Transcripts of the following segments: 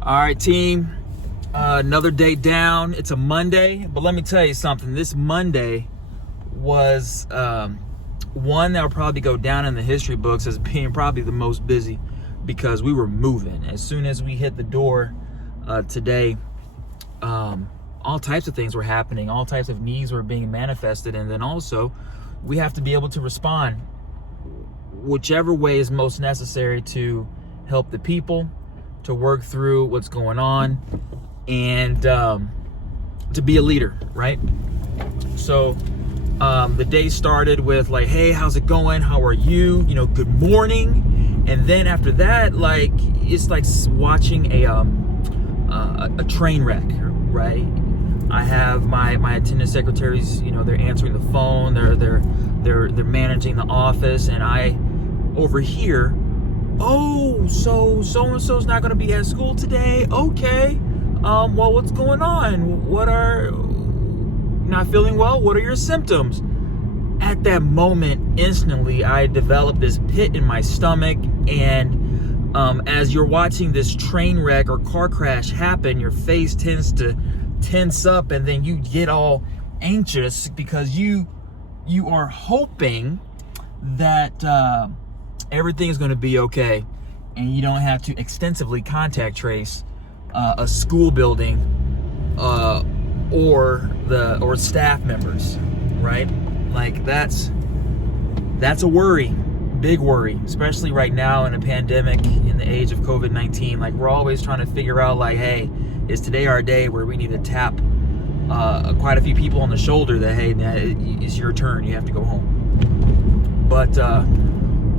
All right, team. Another day down. It's a Monday, but let me tell you something. This Monday was one that will probably go down in the history books as being probably the most busy because we were moving. As soon as we hit the door today, all types of things were happening. All types of needs were being manifested, and then also we have to be able to respond whichever way is most necessary to help the people, to work through what's going on, and to be a leader, right? So the day started with like, hey, how's it going? How are you? You know, good morning. And then after that, like, it's like watching a train wreck, right? I have my attendant secretaries, you know, they're answering the phone, they're managing the office, and I over here, oh, so and so's not going to be at school today. Okay. Well, what's going on? Not feeling well? What are your symptoms? At that moment, instantly, I developed this pit in my stomach, and as you're watching this train wreck or car crash happen, your face tends to tense up, and then you get all anxious because you are hoping that everything is going to be okay, and you don't have to extensively contact trace a school building or staff members, right? Like that's a worry, big worry, especially right now in a pandemic, in the age of COVID-19. Like, we're always trying to figure out, like, hey, is today our day where we need to tap quite a few people on the shoulder that, hey, man, it's your turn, you have to go home. But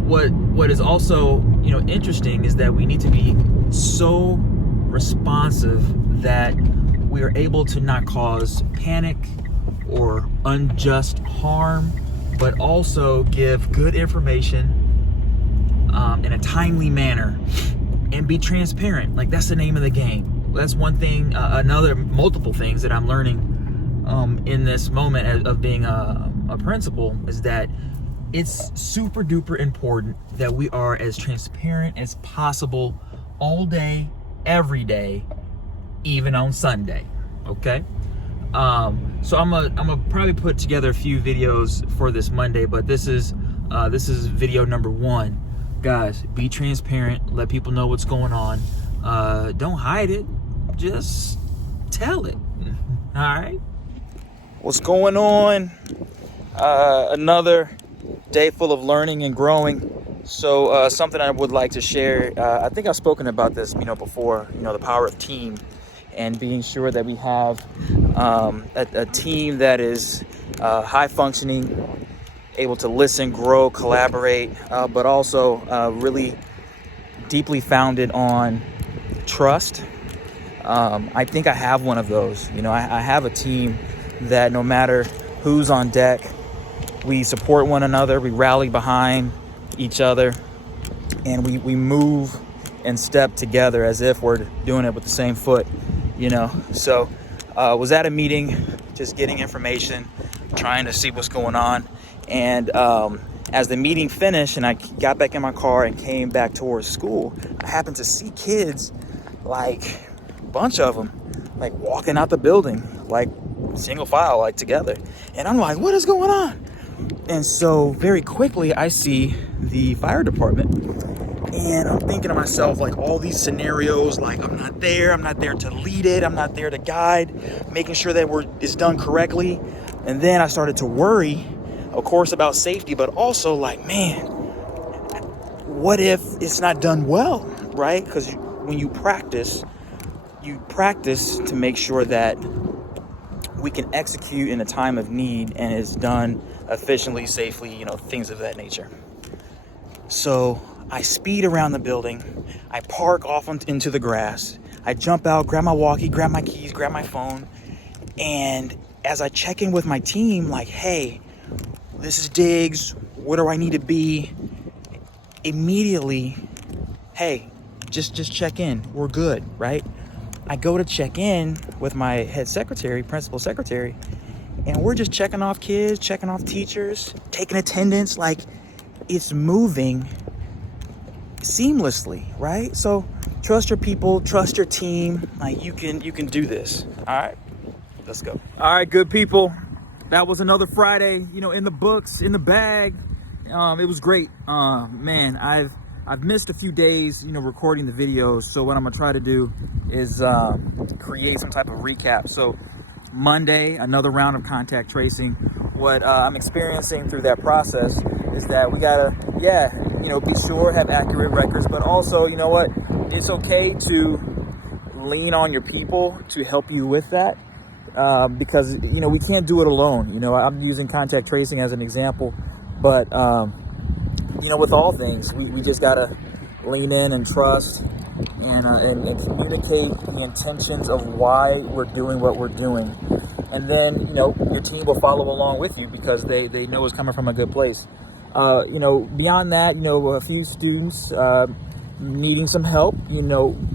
what is also, you know, interesting is that we need to be so responsive that we are able to not cause panic or unjust harm, but also give good information in a timely manner and be transparent. Like, that's the name of the game. That's one thing. Multiple things that I'm learning in this moment of being a principal is that it's super duper important that we are as transparent as possible all day, every day, even on Sunday. Okay. So I'm gonna probably put together a few videos for this Monday, but this is video number 1. Guys, be transparent. Let people know what's going on. Don't hide it. Just tell it. All right. What's going on? Another day full of learning and growing. So something I would like to share. I think I've spoken about this, you know, before. You know, the power of team, and being sure that we have a team that is high functioning, able to listen, grow, collaborate, but also really deeply founded on trust. I think I have one of those. You know, I have a team that no matter who's on deck, we support one another, we rally behind each other, and we move and step together as if we're doing it with the same foot, you know. So was at a meeting, just getting information, trying to see what's going on. And as the meeting finished and I got back in my car and came back towards school, I happened to see kids, like a bunch of them, like walking out the building, like single file, like together. And I'm like, what is going on? And so very quickly I see the fire department, and I'm thinking to myself, like, all these scenarios, like, I'm not there to lead it, I'm not there to guide, making sure that it's done correctly. And then I started to worry, of course, about safety, but also like, man, what if it's not done well, right? Because when you practice to make sure that we can execute in a time of need and is done efficiently, safely, you know, things of that nature. So I speed around the building, I park off into the grass, I jump out, grab my walkie, grab my keys, grab my phone, and as I check in with my team, like, hey, this is Diggs, where do I need to be? Immediately, hey, just check in, we're good, right? I go to check in with my head secretary, principal secretary, and we're just checking off kids, checking off teachers, taking attendance, like, it's moving seamlessly, right? So Trust your people, trust your team. Like you can do this. All right, let's go. All right, good people. That was another Friday, in the books, in the bag. It was great. Man, I've missed a few days, recording the videos. So what I'm gonna try to do is create some type of recap. So Monday, another round of contact tracing. What I'm experiencing through that process is that we gotta, be sure, have accurate records, but also, you know what? It's okay to lean on your people to help you with that. Because, we can't do it alone. I'm using contact tracing as an example, but, with all things, we just gotta lean in and trust and communicate the intentions of why we're doing what we're doing. And then, your team will follow along with you because they know it's coming from a good place. Beyond that, a few students needing some help,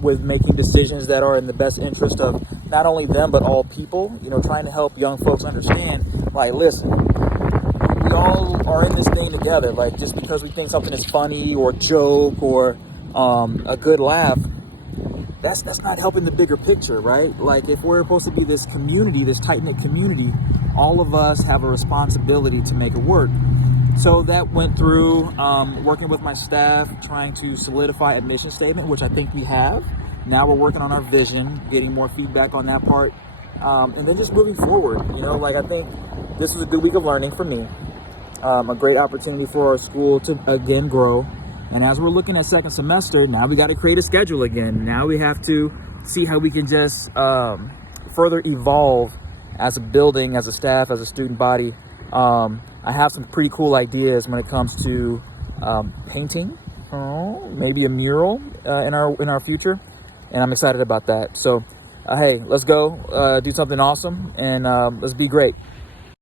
with making decisions that are in the best interest of not only them, but all people, trying to help young folks understand, like, listen, we all are in this thing together. Like, just because we think something is funny or joke or a good laugh, that's not helping the bigger picture, right? Like, if we're supposed to be this community, this tight-knit community, all of us have a responsibility to make it work. So that went through working with my staff, trying to solidify a mission statement, which I think we have. Now we're working on our vision, getting more feedback on that part, and then just moving forward. I think this was a good week of learning for me, a great opportunity for our school to again grow. And as we're looking at second semester, now we got to create a schedule again. Now we have to see how we can just further evolve as a building, as a staff, as a student body. I have some pretty cool ideas when it comes to painting, maybe a mural in our future, and I'm excited about that. So, hey, let's go do something awesome, and let's be great.